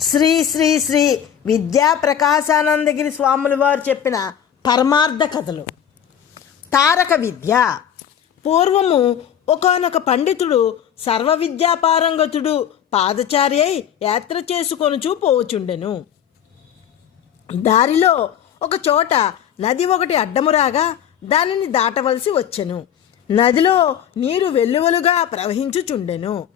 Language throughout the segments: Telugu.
శ్రీ శ్రీ శ్రీ విద్యా ప్రకాశానందగిరి స్వాములు వారు చెప్పిన పరమార్థ కథలు. తారక విద్య. పూర్వము ఒకానొక పండితుడు సర్వ విద్యాపారంగతుడు పాదచారి అయి యాత్ర చేసుకొనుచూ పోవుచుండెను. దారిలో ఒక చోట నది ఒకటి అడ్డమురాగా దానిని దాటవలసి వచ్చెను. నదిలో నీరు వెల్లువలుగా ప్రవహించుచుండెను.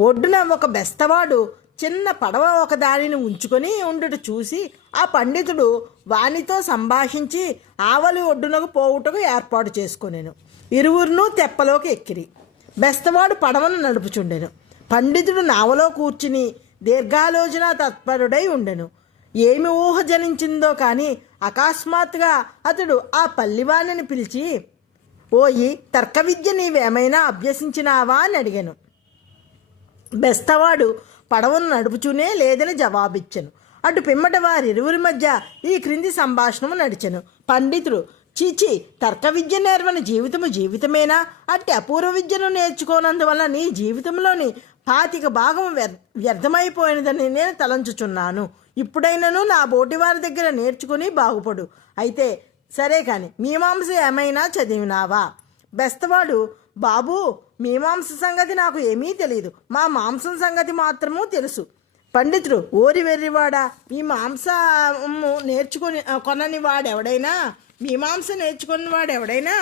ఒడ్డున ఒక బెస్తవాడు చిన్న పడవ ఒకదానిని ఉంచుకొని ఉండుట చూసి ఆ పండితుడు వానితో సంభాషించి ఆవలి ఒడ్డునకు పోవుటకు ఏర్పాటు చేసుకునేను. ఇరువురును తెప్పలోకి ఎక్కిరి. బెస్తవాడు పడవను నడుపుచుండెను. పండితుడు నావలో కూర్చుని దీర్ఘాలోచన తత్పరుడై ఉండెను. ఏమి ఊహ జనించిందో కానీ అకస్మాత్తుగా అతడు ఆ పల్లివాణిని పిలిచి ఓయి తర్క విద్య నీవేమైనా అభ్యసించినావా? అని అడిగాను. బెస్తవాడు పడవను నడుపుచూనే లేదని జవాబిచ్చెను. అటు పిమ్మట వారిరువురి మధ్య ఈ క్రింది సంభాషణము నడిచెను. పండితుడు చీచి తర్క విద్య నేర్వని జీవితము జీవితమేనా? అట్టి అపూర్వ విద్యను నేర్చుకోనందువల్ల నీ జీవితంలోని పాతిక భాగం వ్యర్ వ్యర్థమైపోయినదని నేను తలంచుచున్నాను. ఇప్పుడైనను నా బోటి వారి దగ్గర నేర్చుకుని బాగుపడు. అయితే సరే కాని మీమాంస ఏమైనా చదివినావా? బెస్తవాడు బాబు మీమాంస సంగతి నాకు ఏమీ తెలియదు మా మాంసం సంగతి మాత్రము తెలుసు. పండితుడు ఓరి వెర్రివాడా మీ మాంసము నేర్చుకొని కొనని వాడెవడైనా? మీమాంస నేర్చుకుని వాడెవడైనా?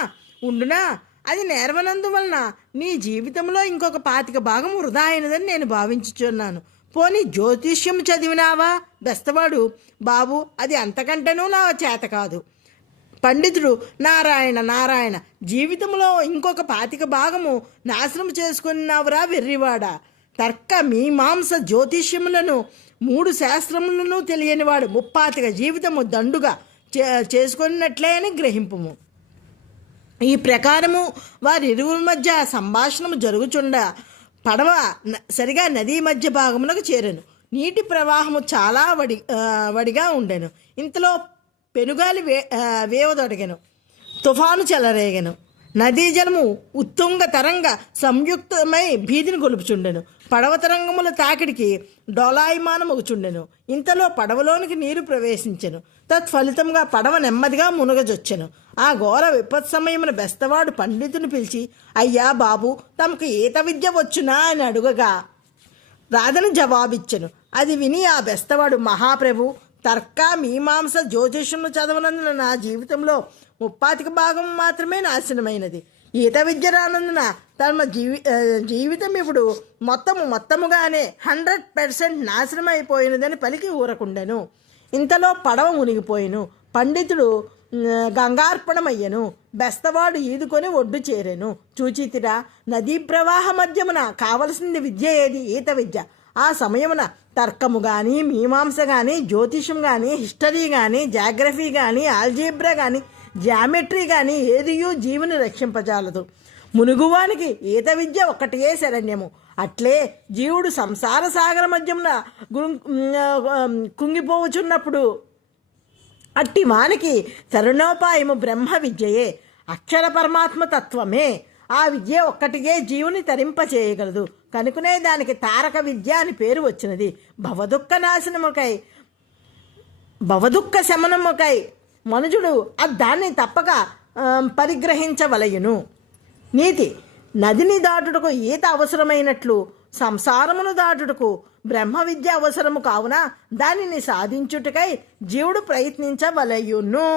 ఉండునా? అది నేర్వనందువలన నీ జీవితంలో ఇంకొక పాతిక భాగం వృధా అయినదని నేను భావించుచున్నాను. పోనీ జ్యోతిష్యం చదివినావా? బెస్తవాడు బాబు అది అంతకంటేనూ నా చేత కాదు. పండితుడు నారాయణ నారాయణ జీవితంలో ఇంకొక పాతిక భాగము నాశనం చేసుకున్నావురా వెర్రివాడా. తర్క మీమాంస జ్యోతిష్యములను మూడు శాస్త్రములను తెలియనివాడు ముప్పాతిక జీవితము దండుగా చే చేసుకున్నట్లే అని గ్రహింపుము. ఈ ప్రకారము వారి మధ్య సంభాషణము జరుగుచుండ పడవ సరిగా నదీ మధ్య భాగమునకు చేరాను. నీటి ప్రవాహము చాలా వడి వడిగా ఉండెను. ఇంతలో పెనుగాలి వే ఆ, వేవదొడగెను. తుఫాను చెలరేగెను. నదీ జలము ఉత్తుంగ తరంగ సంయుక్తమై భీతిని గొలుపుచుండెను. పడవ తరంగముల తాకిడికి డోలాయమానమగుచుండెను. ఇంతలో పడవలోనికి నీరు ప్రవేశించెను. తత్ఫలితంగా పడవ నెమ్మదిగా మునగజొచ్చెను. ఆ ఘోర విపత్సమయమున బెస్తవాడు పండితుని పిలిచి అయ్యా బాబు తమకు ఈత విద్య వచ్చునా? అని అడుగగా రాధను జవాబిచ్చెను. అది విని ఆ బెస్తవాడు మహాప్రభు తర్క మీమాంస జ్యోతిషము చదవనందున నా జీవితంలో ముప్పాతిక భాగం మాత్రమే నాశనమైనది. ఈత విద్య రానందున తమ జీవి జీవితం ఇప్పుడు మొత్తము మొత్తముగానే హండ్రెడ్ పర్సెంట్ నాశనం అయిపోయినదని పలికి ఊరకుండెను. ఇంతలో పడవ మునిగిపోయెను. పండితుడు గంగార్పణమయ్యను. బెస్తవాడు ఈదుకొని ఒడ్డు చేరెను. చూచితిరా నదీ ప్రవాహ మధ్యమున కావలసింది విద్య ఏది? ఈత విద్య. ఆ సమయమున తర్కము కానీ మీమాంస కానీ జ్యోతిషం కానీ హిస్టరీ కానీ జాగ్రఫీ కానీ ఆల్జీబ్రా కానీ జామెట్రీ కానీ ఏదియూ జీవుని రక్షింపజాలదు. మునుగువానికి ఈత విద్య ఒక్కటే శరణ్యము. అట్లే జీవుడు సంసార సాగర మధ్యమున గుం- కుంగిపోవచున్నప్పుడు అట్టి వానికి తరుణోపాయము బ్రహ్మ విద్యయే. అక్షర పరమాత్మ తత్వమే. ఆ విద్య ఒక్కటిగే జీవుని తరింపచేయగలదు. కనుకునే దానికి తారక విద్య అని పేరు వచ్చినది. భవదుఃఖ నాశనముకై భవదుఃఖ శమనముకై మనుజుడు ఆ దాన్ని తప్పక పరిగ్రహించవలయును. నీతి నదిని దాటుటకు ఈత అవసరమైనట్లు సంసారమును దాటుటకు బ్రహ్మ విద్య అవసరము కావున దానిని సాధించుటకై జీవుడు ప్రయత్నించవలయును.